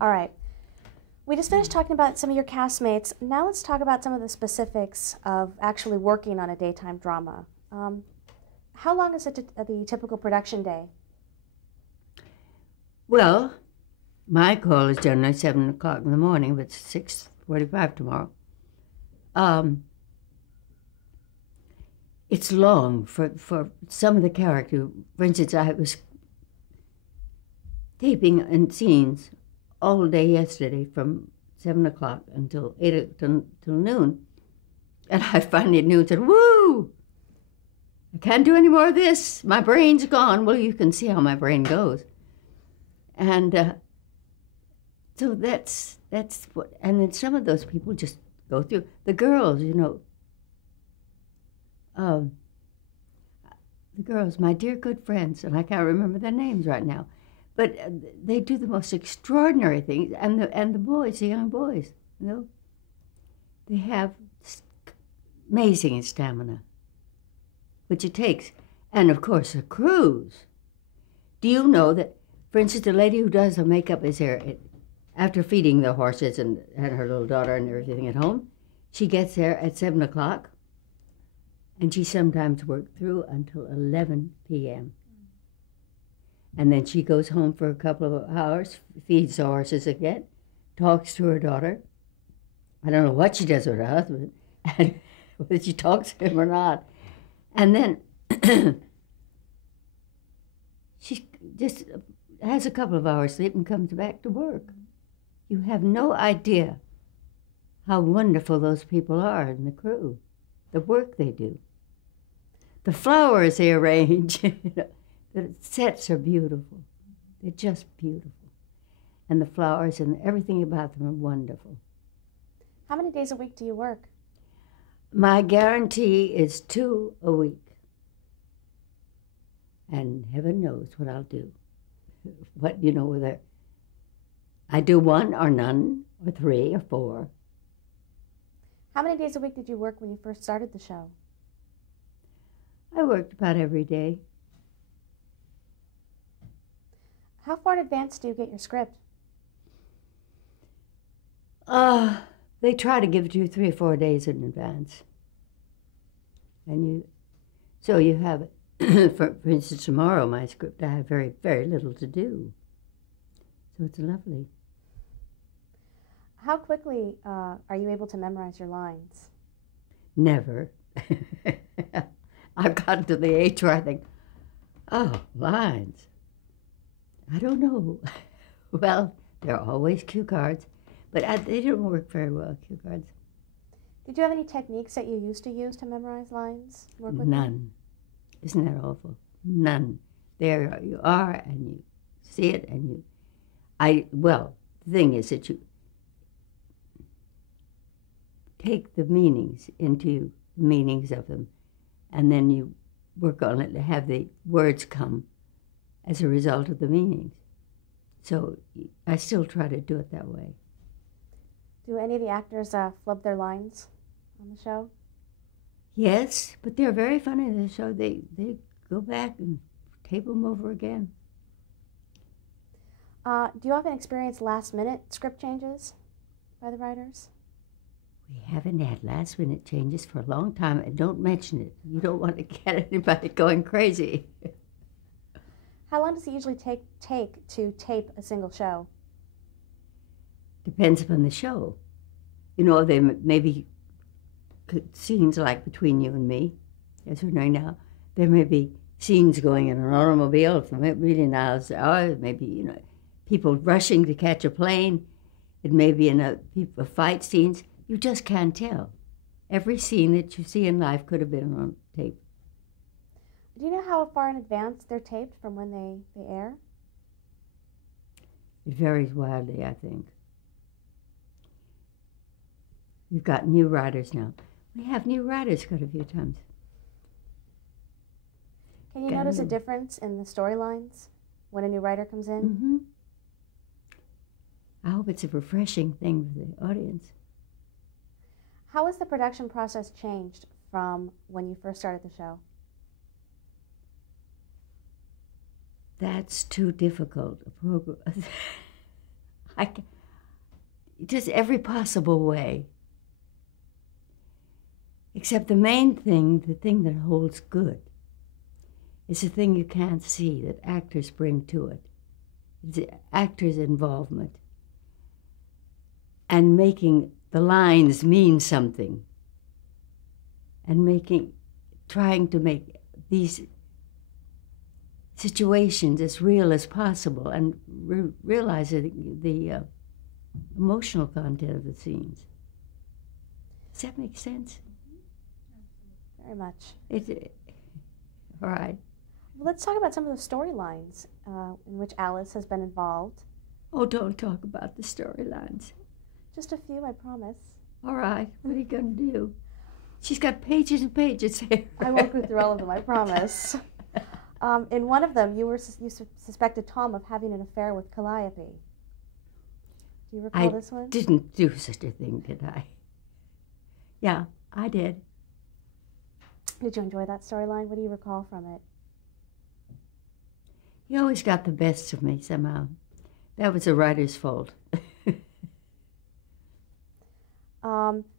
All right. We just finished talking about some of your castmates. Now let's talk about some of the specifics of actually working on a daytime drama. How long is the typical production day? Well, my call is generally 7 o'clock in the morning, but it's 6:45 tomorrow. It's long for some of the character. For instance, I was taping in scenes all day yesterday from 7 o'clock until 8 till noon. And I finally at noon said, woo! I can't do any more of this. My brain's gone. Well, you can see how my brain goes. And so that's what, and then some of those people just go through. The girls, the girls, my dear good friends, and I can't remember their names right now, but they do the most extraordinary things. And the boys, the young boys, they have amazing stamina, which it takes. And of course, the crews. Do you know that, for instance, the lady who does the makeup is there after feeding the horses and had her little daughter and everything at home. She gets there at 7 o'clock, and she sometimes works through until 11 p.m. And then she goes home for a couple of hours, feeds the horses again, talks to her daughter. I don't know what she does with her husband, and whether she talks to him or not. And then she just has a couple of hours sleep and comes back to work. You have no idea how wonderful those people are in the crew, the work they do. The flowers they arrange, the sets are beautiful. They're just beautiful. And the flowers and everything about them are wonderful. How many days a week do you work? My guarantee is 2 a week. And heaven knows what I'll do. Whether I do 1 or none, or 3 or 4. How many days a week did you work when you first started the show? I worked about every day. How far in advance do you get your script? They try to give it to you 3 or 4 days in advance. And so you have it. For instance, tomorrow, my script, I have very, very little to do. So it's lovely. How quickly are you able to memorize your lines? Never. I've gotten to the age where I think, oh, lines. I don't know. Well, there are always cue cards, but they don't work very well, cue cards. Did you have any techniques that you used to use to memorize lines more quickly? None. Isn't that awful? None. There you are, and you see it, and well, the thing is that you take the meanings into the meanings of them, and then you work on it to have the words come as a result of the meanings. So I still try to do it that way. Do any of the actors flub their lines on the show? Yes, but they're very funny in the show. They go back and tape them over again. Do you often experience last-minute script changes by the writers? We haven't had last-minute changes for a long time, and don't mention it. You don't want to get anybody going crazy. How long does it usually take to tape a single show? Depends upon the show. There may be scenes like between you and me, as we're doing now. There may be scenes going in an automobile from really now. Or maybe, people rushing to catch a plane. It may be in a fight scenes. You just can't tell. Every scene that you see in life could have been on tape. Do you know how far in advance they're taped from when they air? It varies wildly, I think. We've got new writers now. We have new writers quite a few times. Can you notice a difference in the storylines when a new writer comes in? Mm-hmm. I hope it's a refreshing thing for the audience. How has the production process changed from when you first started the show? That's too difficult a program. Just every possible way. Except the main thing, the thing that holds good, is the thing you can't see that actors bring to it. It's the actors' involvement and making the lines mean something and trying to make these situations as real as possible and realizing the emotional content of the scenes. Does that make sense? Very much. All right. Well, let's talk about some of the storylines in which Alice has been involved. Oh, don't talk about the storylines. Just a few, I promise. All right. What are you going to do? She's got pages and pages here. I won't go through all of them, I promise. In one of them, you suspected Tom of having an affair with Calliope. Do you recall this one? I didn't do such a thing, did I? Yeah, I did. Did you enjoy that storyline? What do you recall from it? He always got the best of me somehow. That was the writer's fault.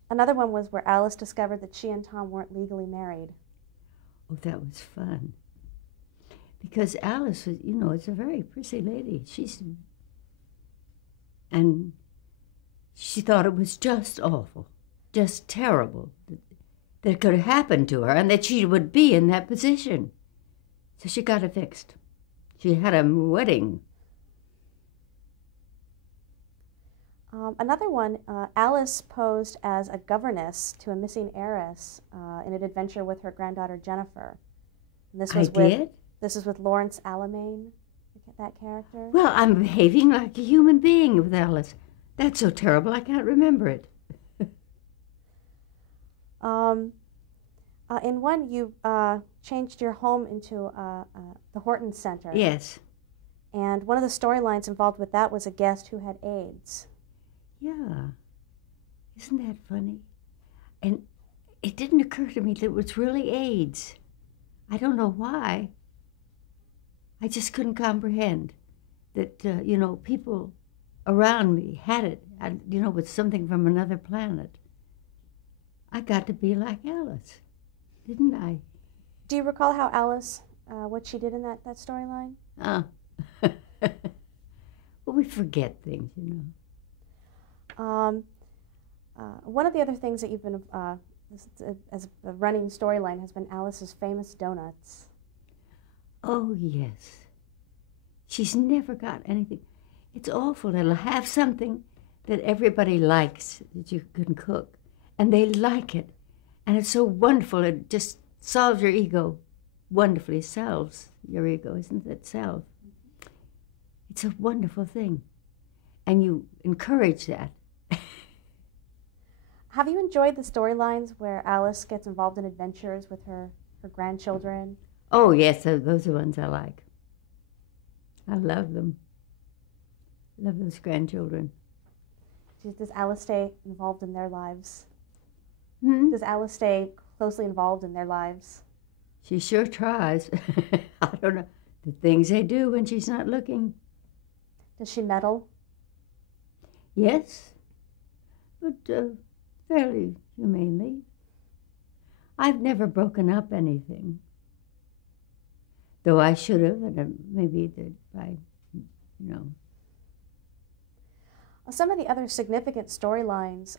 Another one was where Alice discovered that she and Tom weren't legally married. Oh, that was fun. Because Alice was, is a very pretty lady. And she thought it was just awful, just terrible that it could happen to her and that she would be in that position. So she got it fixed. She had a wedding. Another one, Alice posed as a governess to a missing heiress in an adventure with her granddaughter Jennifer. And this was This is with Lawrence Alamain, that character. Well, I'm behaving like a human being with Alice. That's so terrible, I can't remember it. In one, you changed your home into the Horton Center. Yes. And one of the storylines involved with that was a guest who had AIDS. Yeah. Isn't that funny? And it didn't occur to me that it was really AIDS. I don't know why. I just couldn't comprehend that, people around me had it, with something from another planet. I got to be like Alice, didn't I? Do you recall how Alice, what she did in that storyline? Well, we forget things, One of the other things that you've been, as a running storyline, has been Alice's famous donuts. Oh, yes. She's never got anything. It's awful. It'll have something that everybody likes that you can cook, and they like it. And it's so wonderful. It just solves your ego wonderfully. Solves your ego, isn't it? Self. It's a wonderful thing. And you encourage that. Have you enjoyed the storylines where Alice gets involved in adventures with her grandchildren? Oh, yes, those are the ones I like. I love them. Love those grandchildren. Does Alice stay involved in their lives? Hmm? Does Alice stay closely involved in their lives? She sure tries. I don't know. The things they do when she's not looking. Does she meddle? Yes, but fairly humanely. I've never broken up anything. Though I should have, and maybe Some of the other significant storylines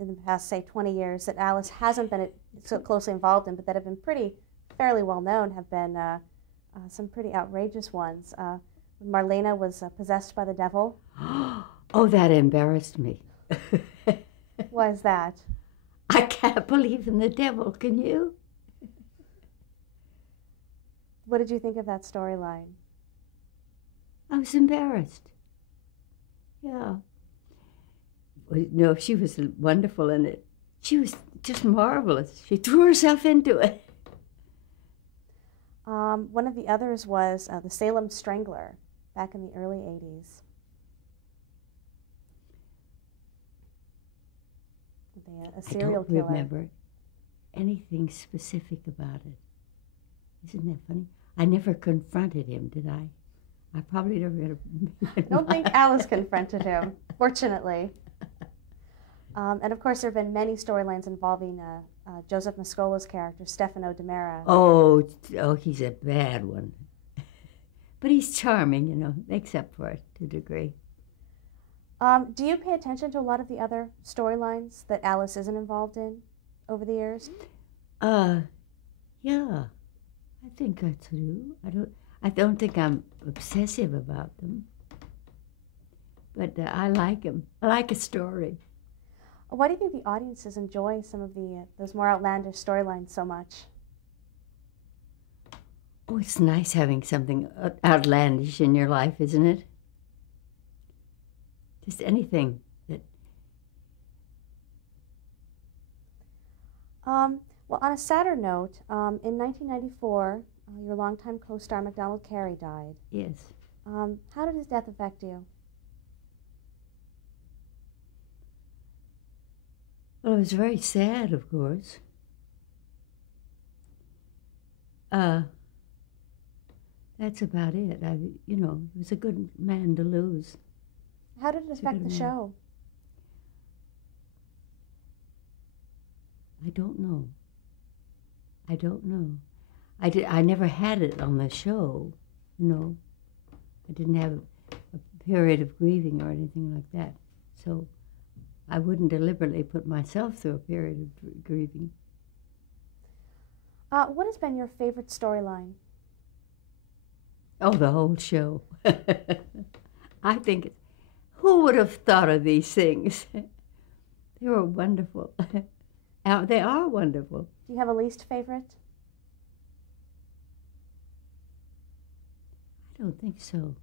in the past, say, 20 years that Alice hasn't been so closely involved in, but that have been fairly well known, have been some pretty outrageous ones. Marlena was possessed by the devil. Oh, that embarrassed me. Why is that? I can't believe in the devil, can you? What did you think of that storyline? I was embarrassed. Yeah. Well, no, she was wonderful in it. She was just marvelous. She threw herself into it. One of the others was the Salem Strangler back in the early 80s. A serial killer. I don't remember anything specific about it. Isn't that funny? I never confronted him, did I? I probably never got a I don't think Alice confronted him, fortunately. And of course, there have been many storylines involving Joseph Mascolo's character, Stefano DiMera. Oh, he's a bad one. But he's charming, you know, makes up for it to a degree. Do you pay attention to a lot of the other storylines that Alice isn't involved in over the years? Yeah, I think I do. I don't think I'm obsessive about them, but I like them. I like a story. Why do you think the audiences enjoy some of those more outlandish storylines so much? Oh, it's nice having something outlandish in your life, isn't it? Just anything that... Well, on a sadder note, in 1994, your longtime co-star MacDonald Carey died. Yes. How did his death affect you? Well, it was very sad, of course. That's about it. He was a good man to lose. How did it affect the show? I don't know. I never had it on the show, you know. I didn't have a period of grieving or anything like that. So I wouldn't deliberately put myself through a period of grieving. What has been your favorite storyline? Oh, the whole show. I think, who would have thought of these things? They were wonderful. They are wonderful. Do you have a least favorite? I don't think so.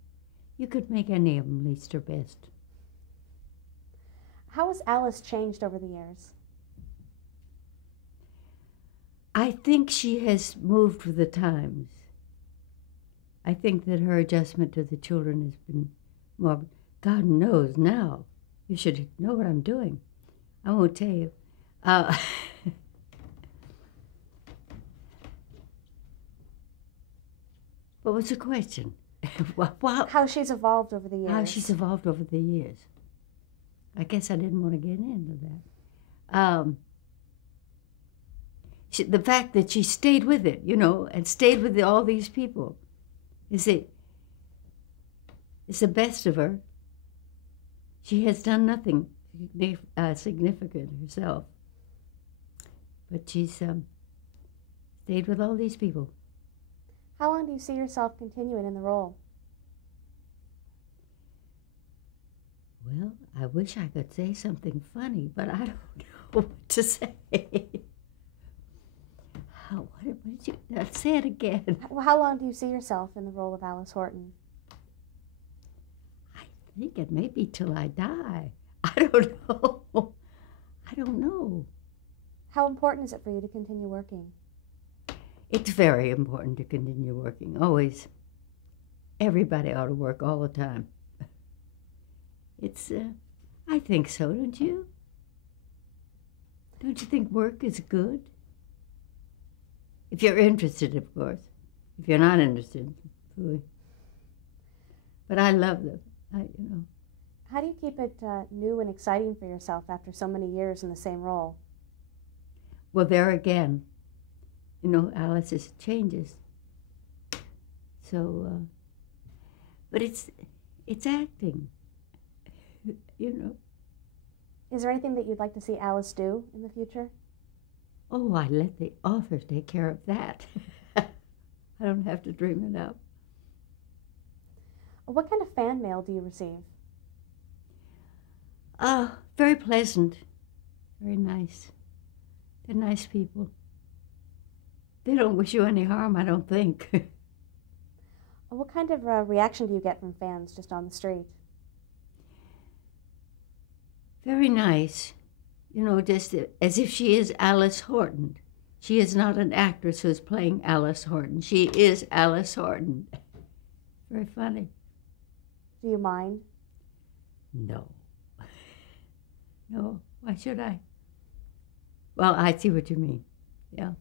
You could make any of them least or best. How has Alice changed over the years? I think she has moved with the times. I think that her adjustment to the children has been more, God knows now. You should know what I'm doing. I won't tell you. What was the question? How she's evolved over the years. How she's evolved over the years. I guess I didn't want to get into that. The fact that she stayed with it, you know, and stayed with all these people, is the best of her. She has done nothing significant herself, but she's stayed with all these people. How long do you see yourself continuing in the role? Well, I wish I could say something funny, but I don't know what to say. What did you say it again? How long do you see yourself in the role of Alice Horton? I think it may be till I die. I don't know. I don't know. How important is it for you to continue working? It's very important to continue working, always. Everybody ought to work all the time. It's, I think so, don't you? Don't you think work is good? If you're interested, of course. If you're not interested, phooey. But I love them, How do you keep it new and exciting for yourself after so many years in the same role? Well, there again, Alice's changes. So, but it's acting, Is there anything that you'd like to see Alice do in the future? Oh, I let the author take care of that. I don't have to dream it up. What kind of fan mail do you receive? Very pleasant, very nice. They're nice people. They don't wish you any harm, I don't think. What kind of reaction do you get from fans just on the street? Very nice. Just as if she is Alice Horton. She is not an actress who's playing Alice Horton. She is Alice Horton. Very funny. Do you mind? No. No, why should I? Well, I see what you mean. Yeah.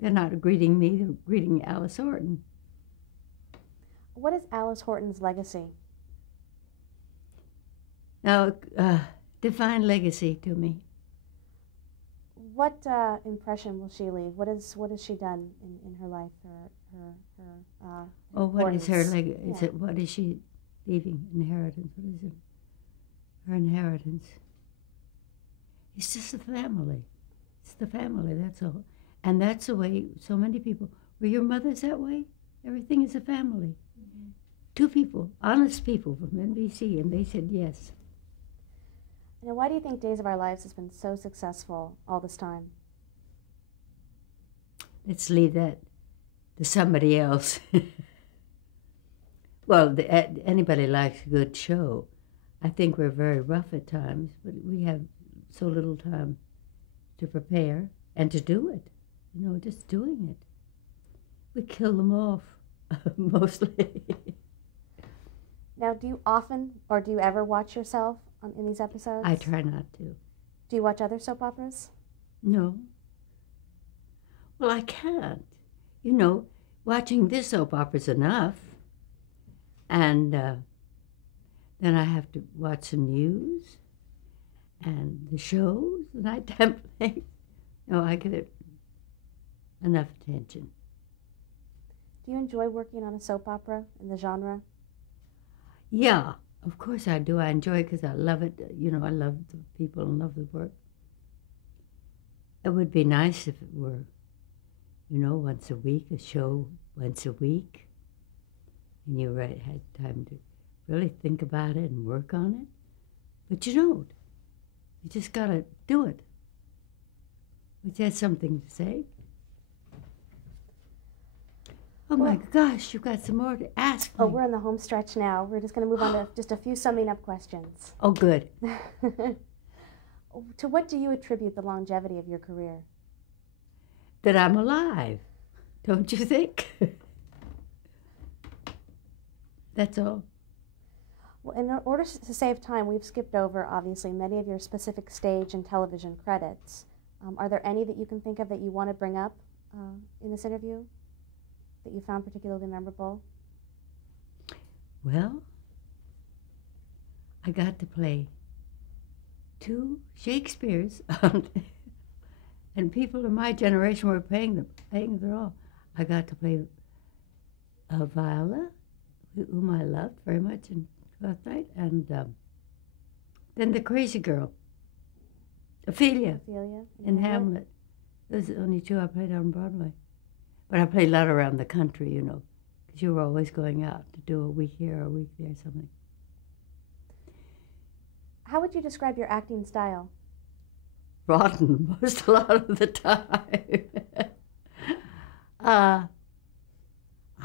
They're not greeting me, they're greeting Alice Horton. What is Alice Horton's legacy? Now, define legacy to me. What impression will she leave? What has she done in her life? Oh, what is her legacy? Yeah. Is it, what is she leaving? Inheritance? What is it? Her inheritance. It's just the family. It's the family, that's all. And that's the way so many people, were your mothers that way? Everything is a family. Mm-hmm. Two people, honest people from NBC, and they said yes. Now, why do you think Days of Our Lives has been so successful all this time? Let's leave that to somebody else. Well, anybody likes a good show. I think we're very rough at times, but we have so little time to prepare and to do it. You know, just doing it. We kill them off, mostly. Now, do you often or do you ever watch yourself in these episodes? I try not to. Do you watch other soap operas? No. Well, I can't. You know, watching this soap opera's enough. And then I have to watch the news and the shows, the nighttime plays. No, I give it enough attention. Do you enjoy working on a soap opera in the genre? Yeah, of course I do. I enjoy it because I love it. You know, I love the people and love the work. It would be nice if it were, you know, once a week, a show once a week. And you had time to really think about it and work on it. But you don't. You just got to do it. Which has something to say. Oh my gosh, you've got some more to ask me. Oh, we're in the home stretch now. We're just going to move on to just a few summing up questions. Oh, good. To what do you attribute the longevity of your career? That I'm alive, don't you think? That's all. Well, in order to save time, we've skipped over, obviously, many of your specific stage and television credits. Are there any that you can think of that you want to bring up in this interview that you found particularly memorable? Well, I got to play 2 Shakespeares, and people in my generation were paying them all. I got to play Viola, whom I loved very much in Twelfth Night, and then the crazy girl, Ophelia in Hamlet. Those are the only 2 I played on Broadway. But I played a lot around the country, you know, because you were always going out to do a week here or a week there, something. How would you describe your acting style? Rotten, a lot of the time. I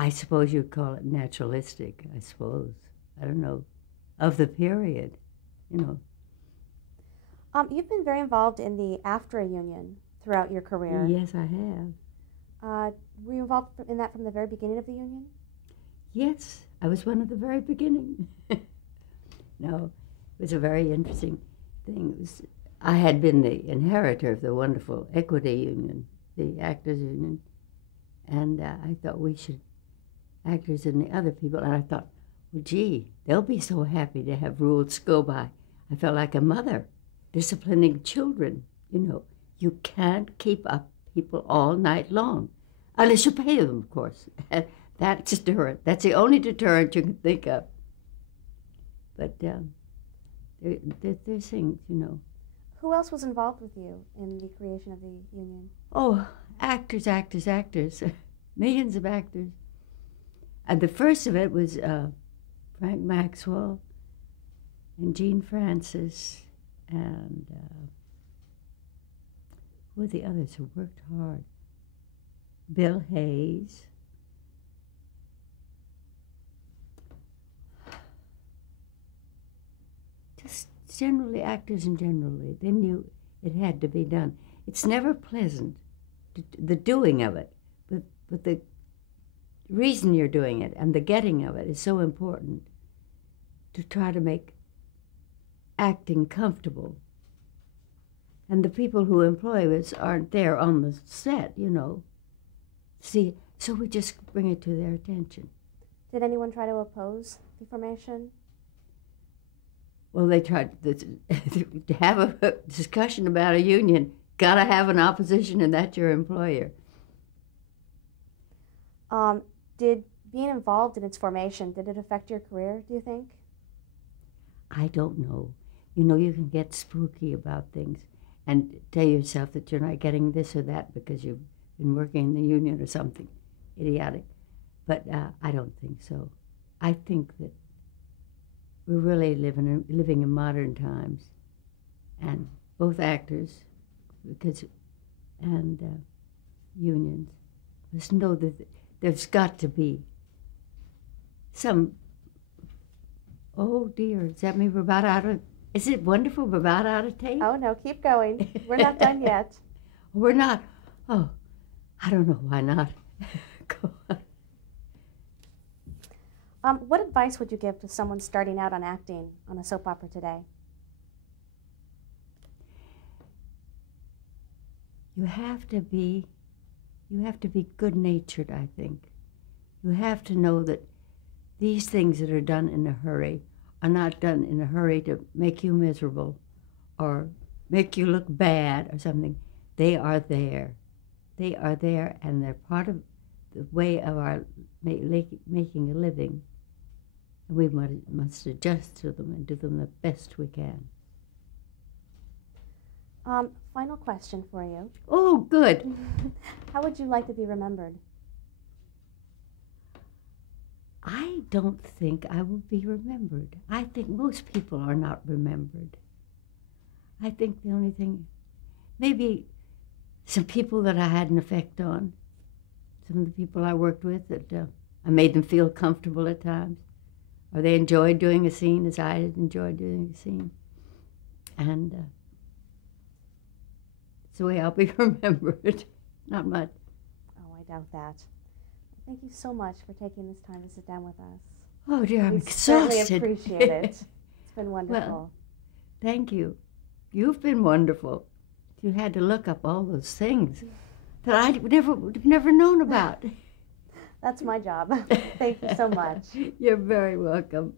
suppose you'd call it naturalistic, I suppose. I don't know, of the period, you know. You've been very involved in the AFTRA union throughout your career. Yes, I have. Were you involved in that from the very beginning of the union? Yes, I was one of the very beginning. No, it was a very interesting thing. I had been the inheritor of the wonderful equity union, the actors union, and I thought we should, actors and the other people, and I thought, well, gee, they'll be so happy to have rules to go by. I felt like a mother disciplining children. You know, you can't keep up people all night long, unless you pay them, of course. That's deterrent. That's the only deterrent you can think of. But there's things, you know. Who else was involved with you in the creation of the union? Oh, actors, millions of actors. And the first of it was Frank Maxwell and Gene Francis and who are the others who worked hard? Bill Hayes. Just generally, actors in generally, they knew it had to be done. It's never pleasant, the doing of it, but the reason you're doing it and the getting of it is so important to try to make acting comfortable. And the people who employ us aren't there on the set, you know. See, so we just bring it to their attention. Did anyone try to oppose the formation? Well, they tried to have a discussion about a union. Got to have an opposition, and that's your employer. Did being involved in its formation, did it affect your career, do you think? I don't know. You know, you can get spooky about things and tell yourself that you're not getting this or that because you've been working in the union or something idiotic. But I don't think so. I think that we're really living in modern times, and both actors and unions must know that there's got to be some. Oh dear, does that mean we're about out of? Is it wonderful we're about out of tape? Oh no, keep going. We're not done yet. We're not. Oh, I don't know why not. Go on. What advice would you give to someone starting out on acting on a soap opera today? You have to be good-natured, I think. You have to know that these things that are done in a hurry are not done in a hurry to make you miserable or make you look bad or something. They are there. They are there, and they're part of the way of our making a living. And we must adjust to them and do them the best we can. Final question for you. Oh, good. How would you like to be remembered? I don't think I will be remembered. I think most people are not remembered. I think the only thing, maybe some people that I had an effect on, some of the people I worked with, that I made them feel comfortable at times, or they enjoyed doing a scene as I had enjoyed doing a scene. And it's the way I'll be remembered. Not much. Oh, I doubt that. Thank you so much for taking this time to sit down with us. Oh dear, I'm We exhausted. certainly appreciate it. It's been wonderful. Well, thank you. You've been wonderful. You had to look up all those things that I would have never known about. That's my job. Thank you so much. You're very welcome.